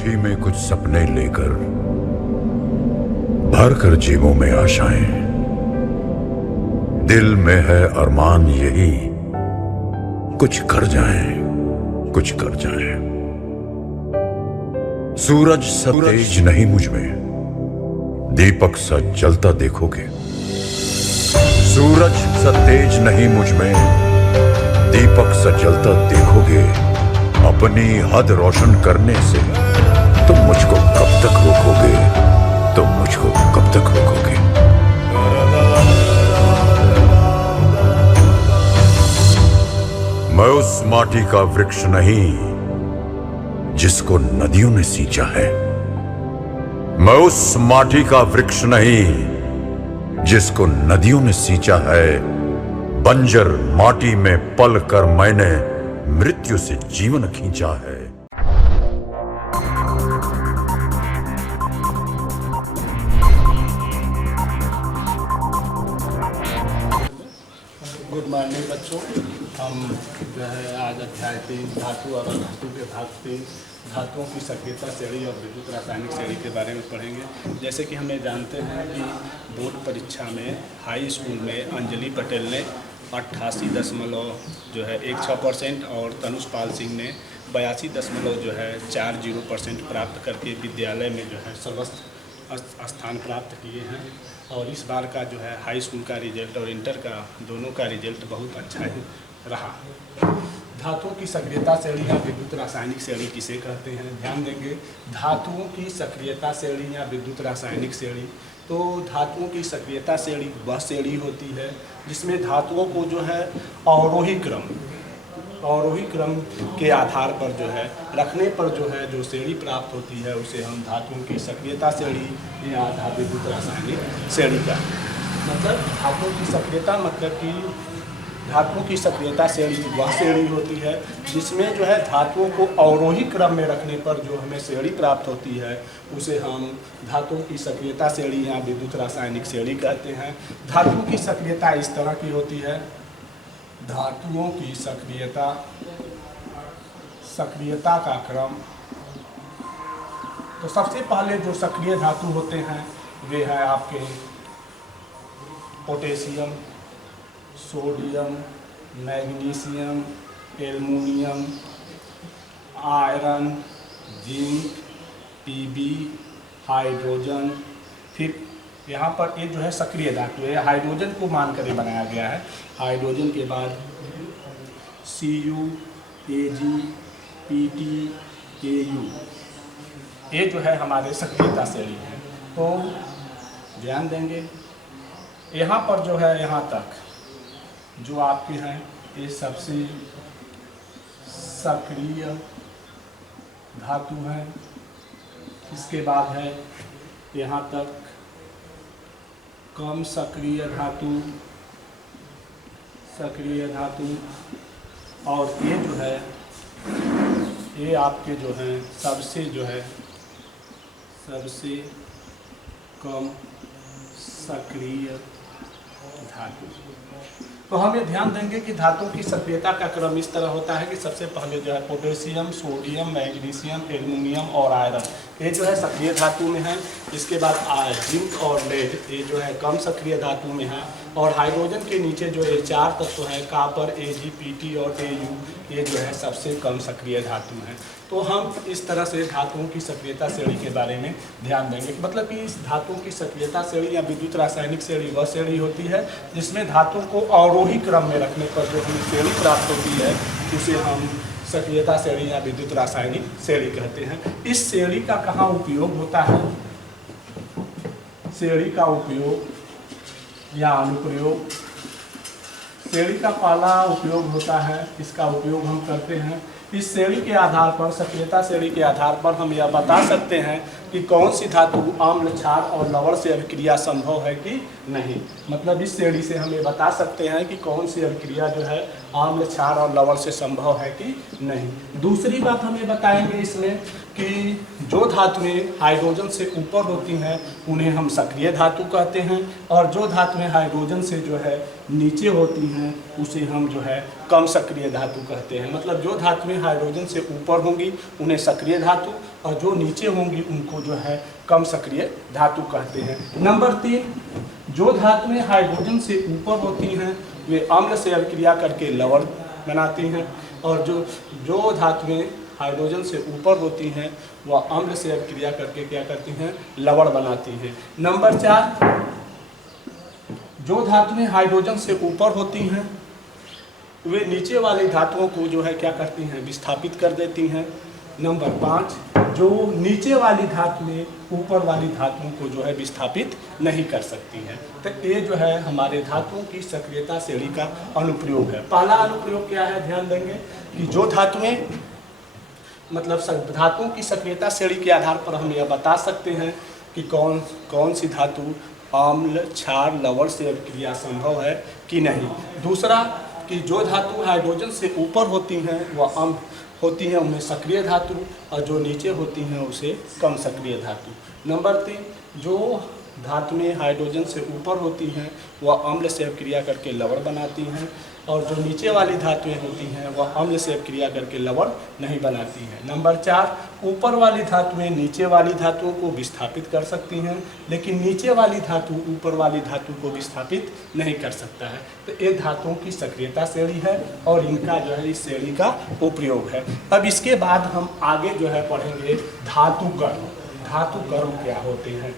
मुट्ठी में कुछ सपने लेकर भर कर जेबों में आशाएं, दिल में है अरमान यही कुछ कर जाएं, कुछ कर जाएं। सूरज सा तेज नहीं मुझ में, दीपक सा जलता देखोगे। सूरज सा तेज नहीं मुझ में, दीपक सा जलता देखोगे। अपनी हद रोशन करने से तुम मुझको कब तक रोकोगे, तुम मुझको कब तक रोकोगे। मैं उस माटी का वृक्ष नहीं जिसको नदियों ने सींचा है। मैं उस माटी का वृक्ष नहीं जिसको नदियों ने सींचा है। बंजर माटी में पल कर मैंने मृत्यु से जीवन खींचा है। गुड मॉर्निंग बच्चों। हम जो है आज अध्याय 3 धातु और अधातु के भाग 3 धातुओं की सक्रियता श्रेणी और विद्युत रासायनिक श्रेणी के बारे में पढ़ेंगे। जैसे कि हमें जानते हैं कि बोर्ड परीक्षा में हाई स्कूल में अंजलि पटेल ने 88.16% और तनुष पाल सिंह ने 82.40% प्राप्त करके विद्यालय में जो है सर्वोच्च स्थान प्राप्त किए हैं। और इस बार का जो है हाई स्कूल का रिजल्ट और इंटर का दोनों का रिजल्ट बहुत अच्छा ही रहा। धातुओं की सक्रियता श्रेणी या विद्युत रासायनिक श्रेणी किसे कहते हैं, ध्यान देंगे। धातुओं की सक्रियता श्रेणी या विद्युत रासायनिक श्रेणी, तो धातुओं की सक्रियता श्रेणी वह श्रेणी होती है जिसमें धातुओं को जो है अवरोही क्रम के आधार पर जो है रखने पर जो है जो श्रेणी प्राप्त होती है उसे हम धातुओं की सक्रियता श्रेणी या विद्युत रासायनिक श्रेणी का मतलब धातुओं की सक्रियता मतलब कि धातुओं की सक्रियता श्रेणी वह श्रेणी होती है जिसमें जो है धातुओं को अवरोही क्रम में रखने पर जो हमें श्रेणी प्राप्त होती है उसे हम धातुओं की सक्रियता श्रेणी या विद्युत रासायनिक श्रेणी कहते हैं। धातुओं की सक्रियता इस तरह की होती है। धातुओं की सक्रियता का क्रम, तो सबसे पहले जो सक्रिय धातु होते हैं वे है आपके potassium, sodium, magnesium, aluminium, iron, zinc, PB, hydrogen. फिर यहाँ पर ये जो है सक्रिय धातु है, हाइड्रोजन को मान कर बनाया गया है। हाइड्रोजन के बाद Cu, Ag, Pt, Au, ये जो है हमारे सक्रियता श्रेणी है। तो ध्यान देंगे यहाँ पर जो है यहाँ तक जो आपके हैं ये सबसे सक्रिय धातु है। इसके बाद है यहाँ तक कम सक्रिय धातु और ये जो है ये आपके जो हैं सबसे कम सक्रिय धातु। तो हम ये ध्यान देंगे कि धातुओं की सक्रियता का क्रम इस तरह होता है कि सबसे पहले जो है पोटेशियम, सोडियम, मैग्नीशियम, एल्युमिनियम और आयरन ये जो है सक्रिय धातु में है। इसके बाद जिंक और लेड ये जो है कम सक्रिय धातु में है। और हाइड्रोजन के नीचे जो ये 4 तत्व हैं कापर, Ag, Pt और Au ये जो है सबसे कम सक्रिय धातु हैं। तो हम इस तरह से धातुओं की सक्रियता श्रेणी के बारे में ध्यान देंगे। मतलब कि इस धातुओं की सक्रियता श्रेणी या विद्युत रासायनिक श्रेणी वह श्रेणी होती है जिसमें धातुओं को अवरोही क्रम में रखने पर जो हमें श्रेणी प्राप्त होती है उसे हम सक्रियता श्रेणी या विद्युत रासायनिक श्रेणी कहते हैं। इस श्रेणी का कहाँ उपयोग होता है? श्रेणी का उपयोग या अनुप्रयोग। श्रेणी का पहला उपयोग होता है, इसका उपयोग हम करते हैं इस श्रेणी के आधार पर, सक्रियता श्रेणी के आधार पर हम यह बता सकते हैं कि कौन सी धातु आम्ल, क्षार और लवण से अभिक्रिया संभव है कि नहीं। मतलब इस श्रेणी से हम ये बता सकते हैं कि कौन सी अभिक्रिया जो है आम्ल, क्षार और लवण से संभव है कि नहीं। दूसरी बात हम ये बताएंगे इसमें कि जो धातुएं हाइड्रोजन से ऊपर होती हैं उन्हें हम सक्रिय धातु कहते हैं और जो धातुएं हाइड्रोजन से जो है नीचे होती हैं उसे हम जो है कम सक्रिय धातु कहते हैं। मतलब जो धातुएं हाइड्रोजन से ऊपर होंगी उन्हें सक्रिय धातु और जो नीचे होंगी उनको जो है कम सक्रिय धातु कहते हैं। नंबर 3, जो धातुएं हाइड्रोजन से ऊपर होती हैं वे अम्ल से अभिक्रिया करके लवण बनाती हैं, और जो धातुएं हाइड्रोजन से ऊपर होती हैं वह अम्ल से अभिक्रिया करके क्या करती हैं, लवण बनाती हैं। नंबर 4, जो धातुएं हाइड्रोजन से ऊपर होती हैं वे नीचे वाली धातुओं को जो है क्या करती हैं, विस्थापित कर देती हैं। नंबर 5, जो नीचे वाली धातुएं ऊपर वाली धातुओं को जो है विस्थापित नहीं कर सकती हैं। तो ये जो है हमारे धातुओं की सक्रियता श्रेणी का अनुप्रयोग है। पहला अनुप्रयोग क्या है, ध्यान देंगे कि जो धातुएं मतलब धातुओं की सक्रियता श्रेणी के आधार पर हम यह बता सकते हैं कि कौन सी धातु अम्ल, क्षार, लवण से अभिक्रिया संभव है कि नहीं। दूसरा कि जो धातु हाइड्रोजन से ऊपर होती हैं वह अम्ल होती हैं, उनमें सक्रिय धातु, और जो नीचे होती हैं उसे कम सक्रिय धातु। नंबर 3, जो धातुएं हाइड्रोजन से ऊपर होती हैं वह अम्ल से अभिक्रिया करके लवण बनाती हैं, और जो नीचे वाली धातुएं होती हैं वह अम्ल से अभिक्रिया करके लवण नहीं बनाती हैं। नंबर 4, ऊपर वाली धातुएं नीचे वाली धातुओं को विस्थापित कर सकती हैं, लेकिन नीचे वाली धातु ऊपर वाली धातु को विस्थापित नहीं कर सकता है। तो ये धातुओं की सक्रियता श्रेणी है और इनका जो है इस श्रेणी का उपयोग है। अब इसके बाद हम आगे जो है पढ़ेंगे धातुकर्म। धातुकर्म क्या होते हैं?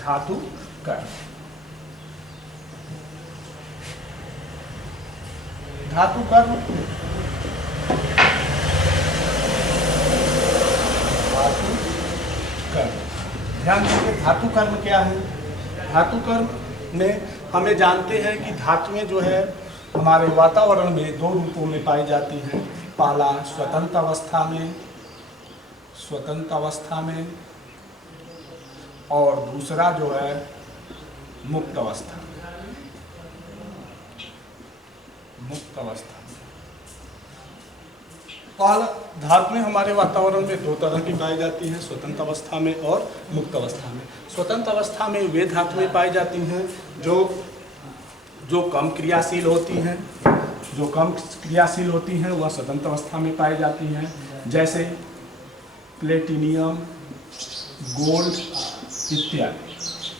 धातुकर्म, धातुकर्म ध्यान दीजिए, धातुकर्म क्या है? धातुकर्म में हमें जानते हैं कि धातुएं जो है हमारे वातावरण में 2 रूपों में पाई जाती हैं। पहला स्वतंत्र अवस्था में, और दूसरा जो है मुक्त अवस्था में। धातुएं हमारे वातावरण में 2 तरह की पाई जाती हैं, स्वतंत्र अवस्था में और मुक्त अवस्था में। स्वतंत्र अवस्था में वे धातुएं पाई जाती हैं जो कम क्रियाशील होती हैं। जो कम क्रियाशील होती हैं वह स्वतंत्र अवस्था में पाई जाती हैं, जैसे प्लेटिनियम, गोल्ड इत्यादि।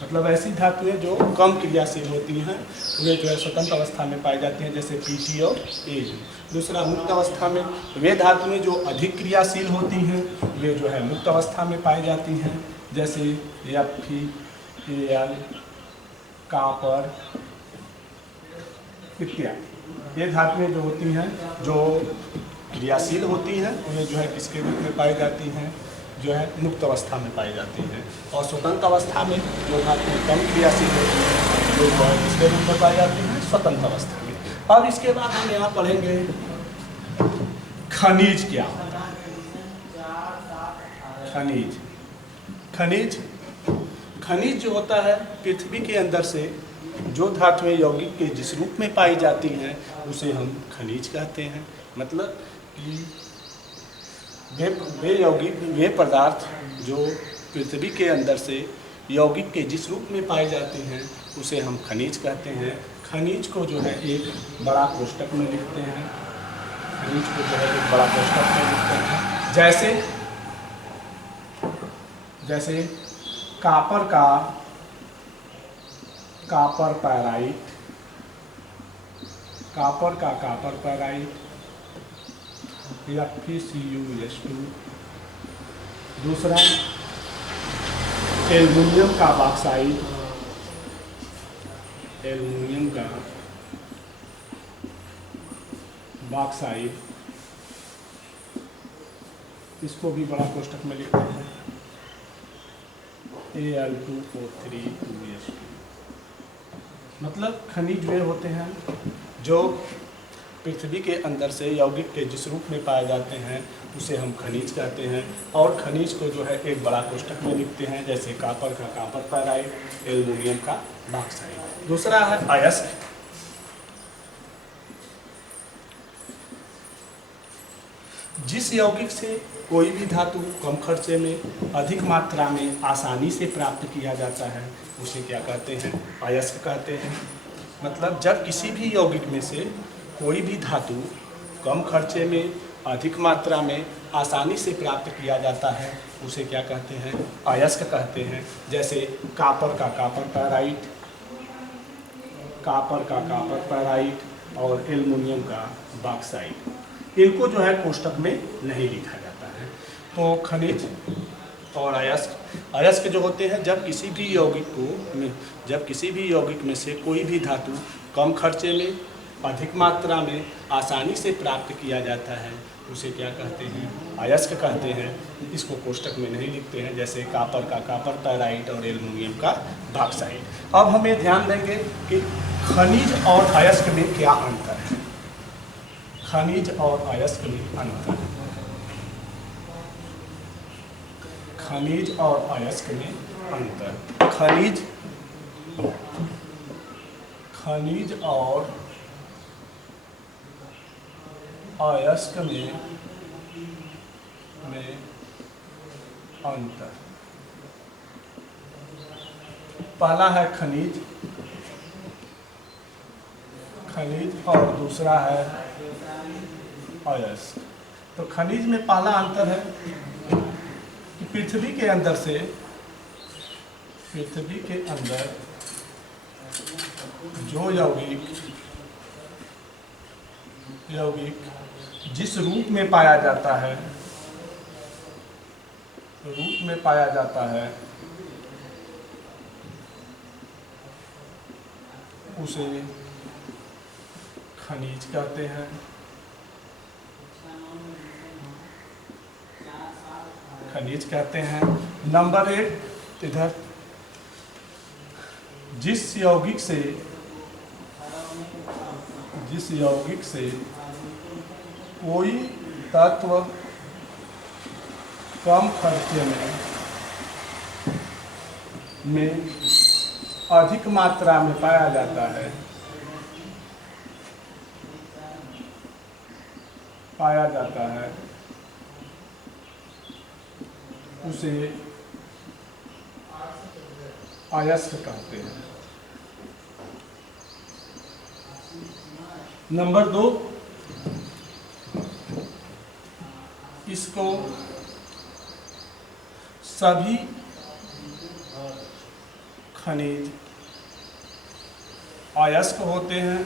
मतलब ऐसी धातुएं जो कम क्रियाशील होती हैं वे जो है स्वतंत्र अवस्था में पाई जाती हैं, जैसे Pt और Ag। दूसरा मुक्त अवस्था में वे धातुएं जो अधिक क्रियाशील होती हैं वे जो है मुक्त अवस्था में पाई जाती हैं, जैसे Fe, Al, कॉपर इत्यादि। ये धातुएं जो होती हैं जो क्रियाशील होती हैं उन्हें जो है किसके रूप में पाई जाती हैं, जो है मुक्त अवस्था में पाई जाती हैं। और स्वतंत्र अवस्था में जो धातुएं कम क्रियाशील होती हैं वो जो है किसके रूप में पाई जाती हैं, स्वतंत्र अवस्था में। अब इसके बाद हम यहाँ पढ़ेंगे खनिज क्या होता है। खनिज जो होता है पृथ्वी के अंदर से जो धातुएं यौगिक के जिस रूप में पाई जाती हैं उसे हम खनिज कहते हैं। मतलब कि वे पदार्थ जो पृथ्वी के अंदर से यौगिक के जिस रूप में पाए जाते हैं उसे हम खनिज कहते हैं। खनिज को जो है एक बड़ा कोष्टक में लिखते हैं। खनिज को जो है एक बड़ा कोष्टक में लिखते हैं, जैसे कापर पैराइट, FeCuS2। दूसरा एल्युमिनियम का बॉक्साइड, इसको भी बड़ा कोष्टक में लिखते हैं, Al2O3 मतलब खनिज वे होते हैं जो पृथ्वी के अंदर से यौगिक के जिस रूप में पाए जाते हैं उसे हम खनिज कहते हैं। और खनिज को जो है एक बड़ा कोष्टक में लिखते हैं, जैसे कापर का कापर पैराइट, एल्युमिनियम का बॉक्साइड। दूसरा है अयस्क। जिस यौगिक से कोई भी धातु कम खर्चे में अधिक मात्रा में आसानी से प्राप्त किया जाता है उसे क्या कहते हैं, अयस्क कहते हैं। मतलब जब किसी भी यौगिक में से कोई भी धातु कम खर्चे में अधिक मात्रा में आसानी से प्राप्त किया जाता है उसे क्या कहते हैं, अयस्क कहते हैं। जैसे कॉपर का कॉपर पैराइट, कॉपर का कॉपर पैराइट और एल्युमिनियम का बॉक्साइट, इनको जो है कोष्टक में नहीं लिखा जाता है। तो खनिज और अयस्क, अयस्क जो होते हैं जब किसी भी यौगिक में से कोई भी धातु कम खर्चे में अधिक मात्रा में आसानी से प्राप्त किया जाता है उसे क्या कहते हैं, अयस्क कहते हैं। इसको कोष्टक में नहीं लिखते हैं, जैसे कॉपर का कॉपर पैराइट और एल्युमिनियम का बॉक्साइट। अब हमें ध्यान देंगे कि खनिज और अयस्क में क्या अंतर है। खनिज और अयस्क में अंतर, खनिज और अयस्क में अंतर। खनिज और अयस्क में अंतर। पहला है खनिज, और दूसरा है अयस्क। तो खनिज में पहला अंतर है कि पृथ्वी के अंदर जो यौगिक जिस रूप में पाया जाता है उसे खनिज कहते हैं। नंबर 1 इधर, जिस यौगिक से कोई तत्व कम खर्चे में अधिक मात्रा में पाया जाता है उसे अयस्क कहते हैं। नंबर 2, इसको सभी खनिज अयस्क होते हैं।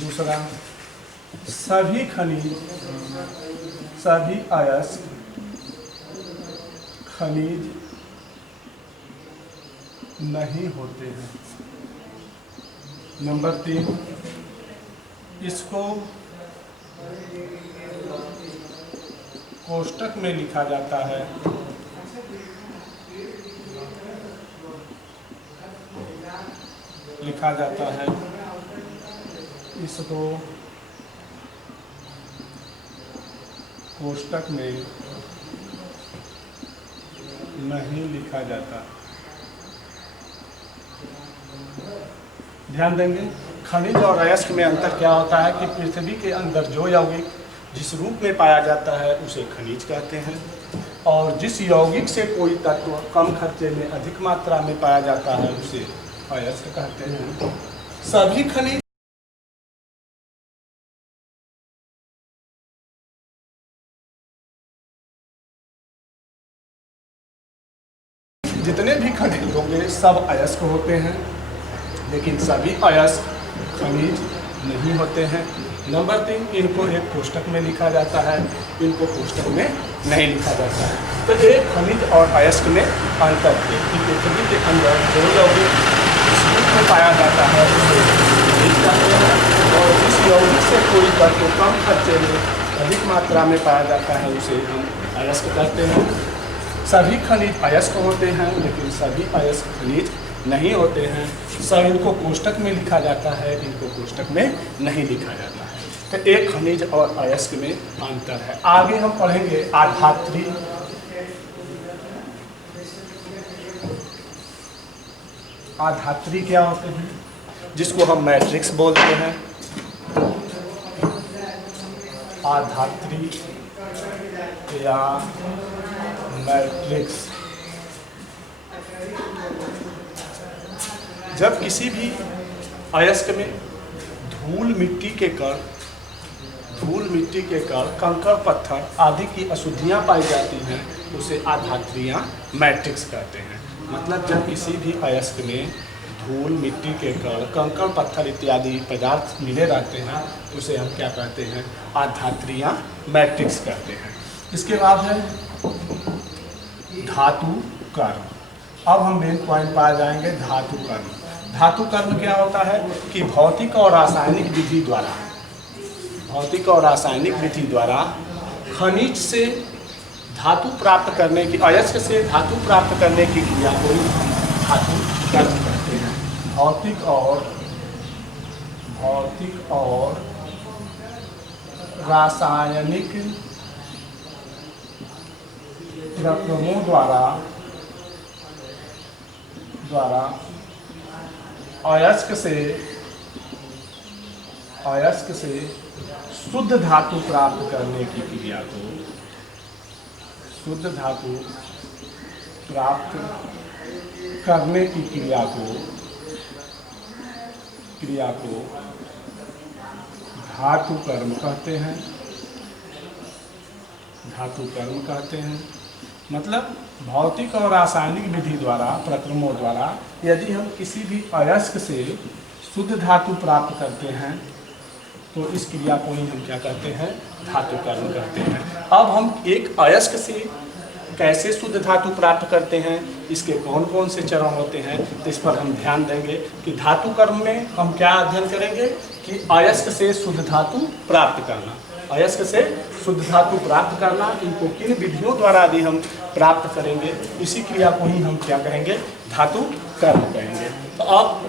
दूसरा, सभी अयस्क खनिज नहीं होते हैं। नंबर 3, इसको कोष्टक में लिखा जाता है। इसको कोष्टक में नहीं लिखा जाता। ध्यान देंगे, खनिज और अयस्क में अंतर क्या होता है कि पृथ्वी के अंदर जो यौगिक जिस रूप में पाया जाता है उसे खनिज कहते हैं, और जिस यौगिक से कोई तत्व कम खर्चे में अधिक मात्रा में पाया जाता है उसे अयस्क कहते हैं। सभी खनिज जितने भी खनिज होंगे सब अयस्क होते हैं, लेकिन सभी अयस्क खनिज नहीं होते हैं। नंबर 3, इनको एक कोष्टक में लिखा जाता है, इनको कोष्टक में नहीं लिखा जाता है। तो एक खनिज और अयस्क में अंतर है कि पृथ्वी के अंदर जो यौगिक जिस रूप में पाया जाता है उसे खनिज कहते हैं, और जिस यौगिक से कोई तत्व कम खर्चे में अधिक मात्रा में पाया जाता है उसे हम अयस्क कहते हैं। सभी खनिज अयस्क होते हैं, लेकिन सभी अयस्क खनिज नहीं होते हैं। सब इनको कोष्टक में लिखा जाता है, इनको कोष्टक में नहीं लिखा जाता है। तो एक खनिज और अयस्क में अंतर है। आगे हम पढ़ेंगे आधात्री। आधात्री क्या होते हैं, जिसको हम मैट्रिक्स बोलते हैं। आधात्री या मैट्रिक्स, जब किसी भी अयस्क में धूल मिट्टी के कण, कंकड़ पत्थर आदि की अशुद्धियाँ पाई जाती हैं, उसे आधात्रियाँ मैट्रिक्स कहते हैं। मतलब जब किसी भी अयस्क में धूल मिट्टी के कण, कंकड़ पत्थर इत्यादि पदार्थ मिले रहते हैं, उसे हम क्या कहते हैं? आधात्रियाँ मैट्रिक्स कहते हैं। इसके बाद है धातु कर्म। अब हम मेन पॉइंट पर आ जाएंगे, धातु कर्म। धातु कर्म क्या होता है कि भौतिक और रासायनिक विधि द्वारा खनिज से धातु प्राप्त करने की, अयस्क से धातु प्राप्त करने की क्रिया को हम धातु कर्म कहते हैं। भौतिक और रासायनिक प्रक्रमों द्वारा अयस्क से शुद्ध धातु प्राप्त करने की क्रिया को धातु कर्म कहते हैं। मतलब भौतिक और रासायनिक विधि द्वारा, प्रक्रमों द्वारा यदि हम किसी भी अयस्क से शुद्ध धातु प्राप्त करते हैं तो इस क्रिया को ही हम क्या कहते हैं? धातु कर्म कहते हैं। अब हम एक अयस्क से कैसे शुद्ध धातु प्राप्त करते हैं, इसके कौन कौन से चरण होते हैं, तो इस पर हम ध्यान देंगे कि धातु कर्म में हम क्या अध्ययन करेंगे कि अयस्क से शुद्ध धातु प्राप्त करना, इनको किन विधियों द्वारा यदि हम प्राप्त करेंगे, इसी क्रिया को ही हम क्या कहेंगे? धातु कर्म कहेंगे। तो अब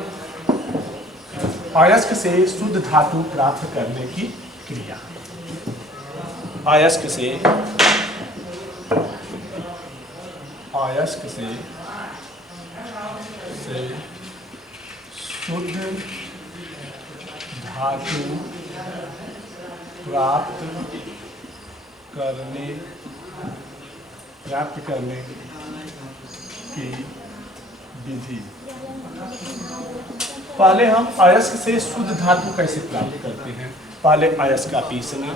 अयस्क से शुद्ध धातु प्राप्त करने की क्रिया, अयस्क से शुद्ध धातु प्राप्त करने की विधि। पहले हम अयस्क से शुद्ध धातु कैसे प्राप्त करते हैं? पहले अयस्क का पीसना,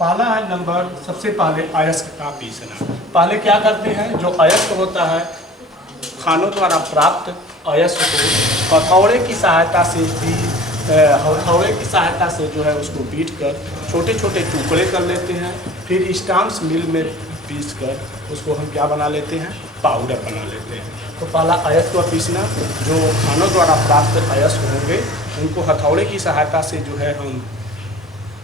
पहला है नंबर, सबसे पहले अयस्क का पीसना। पहले क्या करते हैं, जो अयस्क होता है खानों द्वारा प्राप्त अयस्क को हथौड़े की सहायता से जो है उसको पीट कर छोटे छोटे टुकड़े कर लेते हैं, फिर स्टाम्प्स मिल में पीस कर उसको हम क्या बना लेते हैं? पाउडर बना लेते हैं। तो पहला अयस्क का पीसना, जो खानों द्वारा प्राप्त अयस्क होंगे उनको हथौड़े की सहायता से जो है हम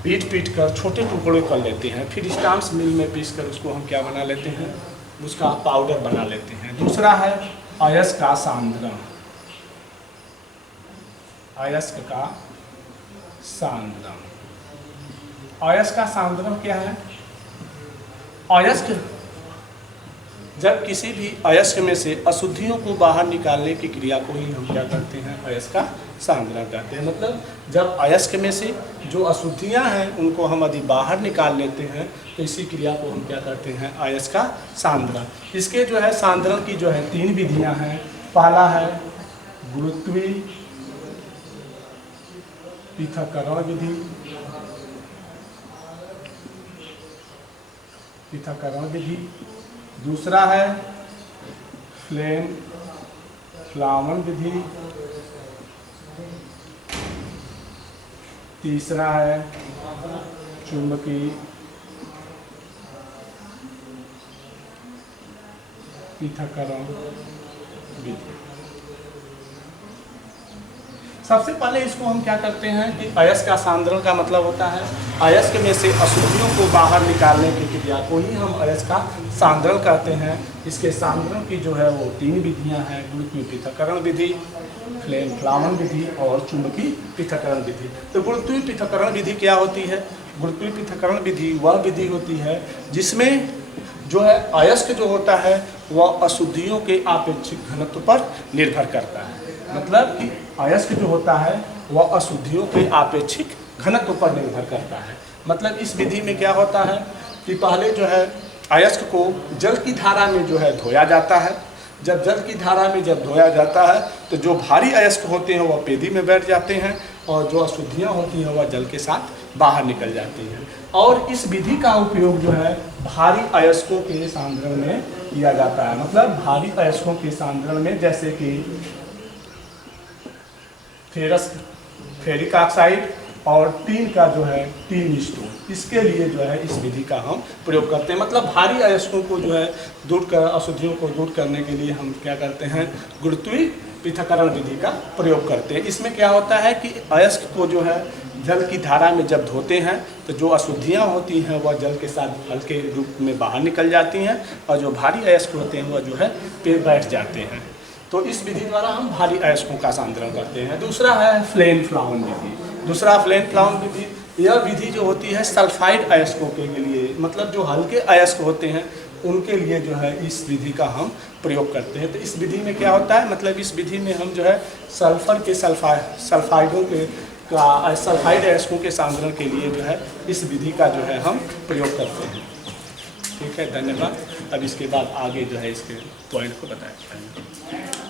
पीट कर छोटे टुकड़े कर लेते हैं, फिर स्टाम्प्स मिल में पीस कर उसको हम क्या बना लेते हैं? उसका पाउडर बना लेते हैं। दूसरा है अयस्क का सांद्रण। अयस्क का सांद्रण क्या है? अयस्क, जब किसी भी अयस्क में से अशुद्धियों को बाहर निकालने की क्रिया को ही हम क्या करते हैं? अयस्क का सांद्रण कहते हैं। मतलब जब अयस्क में से जो अशुद्धियां हैं उनको हम यदि बाहर निकाल लेते हैं तो इसी क्रिया को हम क्या करते हैं? अयस्क का सांद्रण। इसके जो है सांद्रण की जो है 3 विधियां हैं। पहला है गुरुत्वीय पृथक्करण विधि, दूसरा है फ्लामन विधि, तीसरा है चुंबकीय पृथक्करण विधि। सबसे पहले इसको हम क्या करते हैं कि अयस्क का सांद्रण का मतलब होता है अयस्क में से अशुद्धियों को बाहर निकालने की क्रिया को ही हम अयस्क का सांद्रण कहते हैं। इसके सांद्रण की जो है वो 3 विधियां हैं, गुरुत्वीय पृथक्करण विधि, फ्लामन विधि और चुंबकीय पृथक्करण विधि। तो गुरुत्वीय पृथक्करण विधि क्या होती है? गुरुत्वीय पृथक्करण विधि वह विधि होती है जिसमें जो है अयस्क जो होता है वह अशुद्धियों के आपेक्षिक घनत्व पर निर्भर करता है। मतलब कि अयस्क जो होता है वह अशुद्धियों के आपेक्षिक घनत्व पर निर्भर करता है। मतलब इस विधि में क्या होता है कि पहले जो है अयस्क को जल की धारा में जो है धोया जाता है। जब जल की धारा में जब धोया जाता है तो जो भारी अयस्क होते हैं वह पेदी में बैठ जाते हैं और जो अशुद्धियाँ होती हैं वह जल के साथ बाहर निकल जाती हैं। और इस विधि का उपयोग जो है भारी अयस्कों के सांद्रण में किया जाता है। मतलब भारी अयस्कों के सांद्रण में, जैसे कि फेरिक ऑक्साइड और टीन का जो है टीन स्टोन, इसके लिए जो है इस विधि का हम प्रयोग करते हैं। मतलब भारी अयस्कों को जो है दूर कर, अशुद्धियों को दूर करने के लिए हम क्या करते हैं, गुरुत्वीय पृथक्करण विधि का प्रयोग करते हैं। इसमें क्या होता है कि अयस्क को जो है जल की धारा में जब धोते हैं तो जो अशुद्धियाँ होती हैं वह जल के साथ हल्के रूप में बाहर निकल जाती हैं और जो भारी अयस्क होते हैं वह जो है पे बैठ जाते हैं। तो इस विधि द्वारा हम भारी अयस्कों का सांद्रण करते हैं। दूसरा है फ्लेन फ्लाउन विधि। दूसरा फ्लेन फ्लाउन विधि, यह विधि जो होती है सल्फाइड अयस्कों के लिए, मतलब जो हल्के अयस्क होते हैं उनके लिए जो है इस विधि का हम प्रयोग करते हैं। तो इस विधि में क्या होता है, मतलब इस विधि में हम जो है सल्फर के सल्फाइडों के सल्फाइड अयस्कों के सांद्रण के लिए जो है इस विधि का जो है हम प्रयोग करते हैं। ठीक है, धन्यवाद। अब इसके बाद आगे जो है इसके पॉइंट को बताया जाएगा।